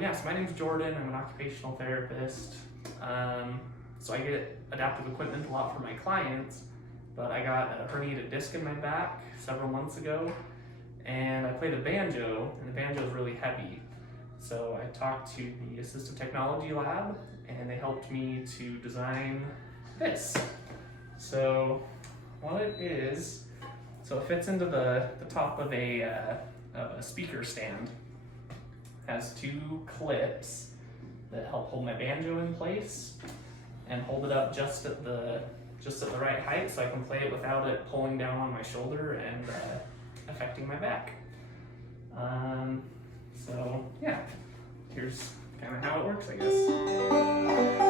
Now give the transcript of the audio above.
Yeah, so my name's Jordan. I'm an occupational therapist. So I get adaptive equipment a lot for my clients, but I got a herniated disc in my back several months ago, and I play the banjo, and the banjo is really heavy. So I talked to the Assistive Technology Lab, and they helped me to design this. So what it is, so it fits into the top of a speaker stand. Has two clips that help hold my banjo in place and hold it up just at the right height, so I can play it without it pulling down on my shoulder and affecting my back. So yeah, here's kind of how it works, I guess.